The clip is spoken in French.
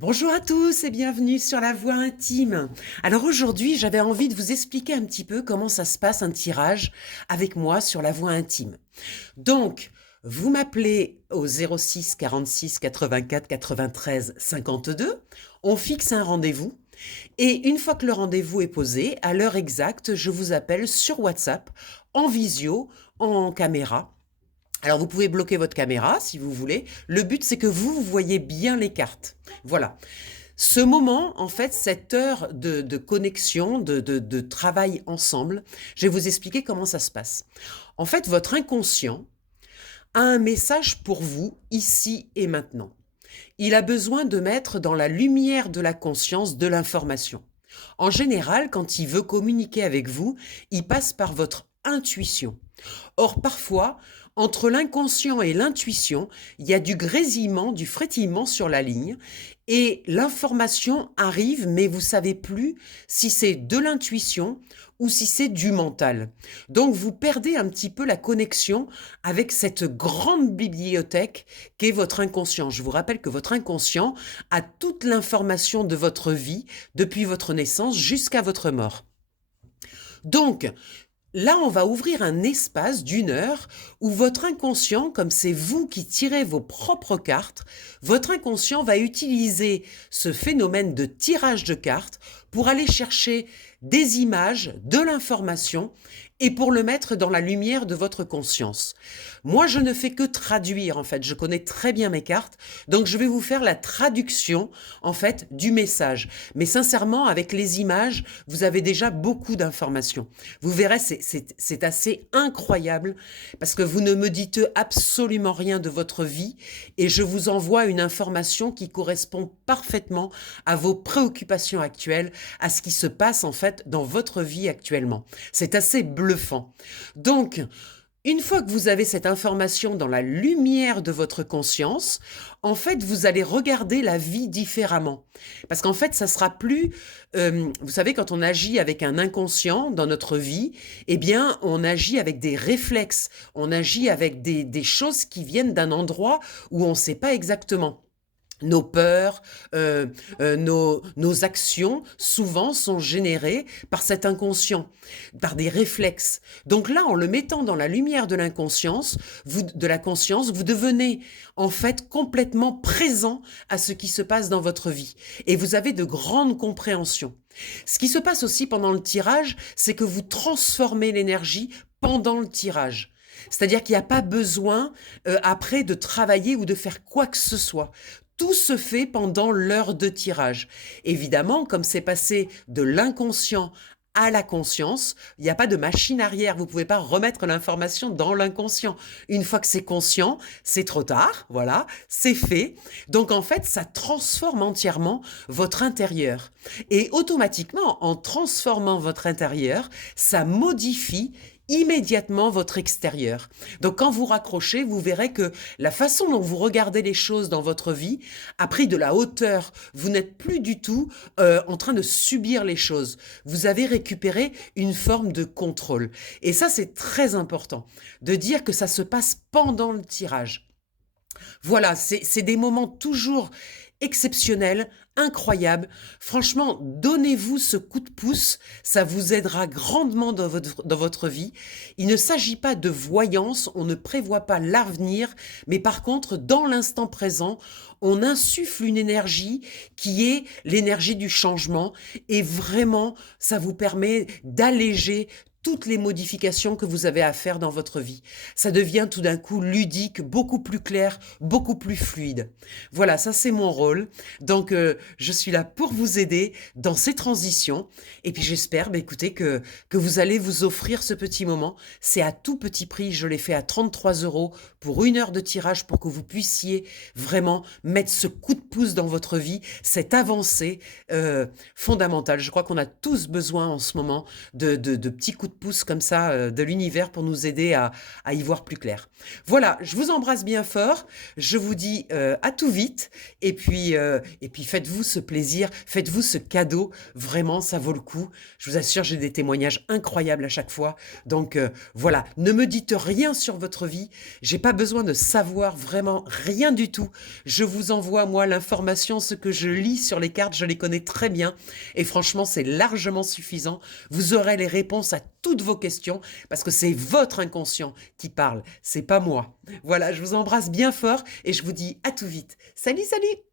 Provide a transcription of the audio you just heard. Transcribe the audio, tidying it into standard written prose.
Bonjour à tous et bienvenue sur la voix intime. Alors aujourd'hui, j'avais envie de vous expliquer un petit peu comment ça se passe un tirage avec moi sur la voix intime. Donc, vous m'appelez au 06 46 84 93 52, on fixe un rendez-vous et une fois que le rendez-vous est posé, à l'heure exacte, je vous appelle sur WhatsApp, en visio, en caméra. Alors vous pouvez bloquer votre caméra si vous voulez. Le but c'est que vous voyez bien les cartes. Voilà. Ce moment, en fait, cette heure de connexion, de travail ensemble, je vais vous expliquer comment ça se passe. En fait, votre inconscient a un message pour vous ici et maintenant. Il a besoin de mettre dans la lumière de la conscience de l'information. En général, quand il veut communiquer avec vous, il passe par votre intuition. Or, parfois, entre l'inconscient et l'intuition, il y a du grésillement, du frétillement sur la ligne, et l'information arrive, mais vous savez plus si c'est de l'intuition ou si c'est du mental. Donc, vous perdez un petit peu la connexion avec cette grande bibliothèque qu'est votre inconscient. Je vous rappelle que votre inconscient a toute l'information de votre vie depuis votre naissance jusqu'à votre mort. Donc, là, on va ouvrir un espace d'une heure où votre inconscient, comme c'est vous qui tirez vos propres cartes, votre inconscient va utiliser ce phénomène de tirage de cartes pour aller chercher des images, de l'information et pour le mettre dans la lumière de votre conscience. Moi, je ne fais que traduire, en fait. Je connais très bien mes cartes, donc je vais vous faire la traduction, en fait, du message. Mais sincèrement, avec les images, vous avez déjà beaucoup d'informations. Vous verrez, c'est assez incroyable parce que vous ne me dites absolument rien de votre vie et je vous envoie une information qui correspond parfaitement à vos préoccupations actuelles, à ce qui se passe en fait dans votre vie actuellement. C'est assez bluffant. Donc, une fois que vous avez cette information dans la lumière de votre conscience, en fait, vous allez regarder la vie différemment. Parce qu'en fait, ça sera plus, vous savez, quand on agit avec un inconscient dans notre vie, eh bien, on agit avec des réflexes, on agit avec des choses qui viennent d'un endroit où on ne sait pas exactement. Nos peurs, nos actions, souvent, sont générées par cet inconscient, par des réflexes. Donc là, en le mettant dans la lumière de l'inconscience, de la conscience, vous devenez en fait complètement présent à ce qui se passe dans votre vie. Et vous avez de grandes compréhensions. Ce qui se passe aussi pendant le tirage, c'est que vous transformez l'énergie pendant le tirage. C'est-à-dire qu'il n'y a pas besoin après de travailler ou de faire quoi que ce soit. Tout se fait pendant l'heure de tirage. Évidemment, comme c'est passé de l'inconscient à la conscience, il n'y a pas de machine arrière. Vous ne pouvez pas remettre l'information dans l'inconscient. Une fois que c'est conscient, c'est trop tard. Voilà, c'est fait. Donc en fait, ça transforme entièrement votre intérieur. Et automatiquement, en transformant votre intérieur, ça modifie immédiatement votre extérieur. Donc quand vous raccrochez, vous verrez que la façon dont vous regardez les choses dans votre vie a pris de la hauteur. Vous n'êtes plus du tout en train de subir les choses. Vous avez récupéré une forme de contrôle. Et ça, c'est très important de dire que ça se passe pendant le tirage. Voilà, c'est des moments toujours exceptionnels, incroyables. Franchement, donnez-vous ce coup de pouce, ça vous aidera grandement dans votre vie. Il ne s'agit pas de voyance, on ne prévoit pas l'avenir, mais par contre, dans l'instant présent, on insuffle une énergie qui est l'énergie du changement et vraiment, ça vous permet d'alléger toutes les modifications que vous avez à faire dans votre vie. Ça devient tout d'un coup ludique, beaucoup plus clair, beaucoup plus fluide. Voilà, ça c'est mon rôle. Donc je suis là pour vous aider dans ces transitions. Et puis j'espère, écoutez, que vous allez vous offrir ce petit moment. C'est à tout petit prix, je l'ai fait à 33 € pour une heure de tirage pour que vous puissiez vraiment mettre ce coup de pouce dans votre vie, cette avancée fondamentale. Je crois qu'on a tous besoin en ce moment de petits coups de pouce comme ça de l'univers pour nous aider à y voir plus clair. Voilà, je vous embrasse bien fort. Je vous dis à tout vite. Et puis faites-vous ce plaisir, faites-vous ce cadeau. Vraiment, ça vaut le coup. Je vous assure, j'ai des témoignages incroyables à chaque fois. Donc voilà, ne me dites rien sur votre vie. J'ai pas besoin de savoir vraiment rien du tout. Je vous envoie, moi, l'information, ce que je lis sur les cartes, je les connais très bien. Et franchement, c'est largement suffisant. Vous aurez les réponses à toutes vos questions parce que c'est votre inconscient qui parle, c'est pas moi. Voilà, je vous embrasse bien fort et je vous dis à tout vite. Salut, salut!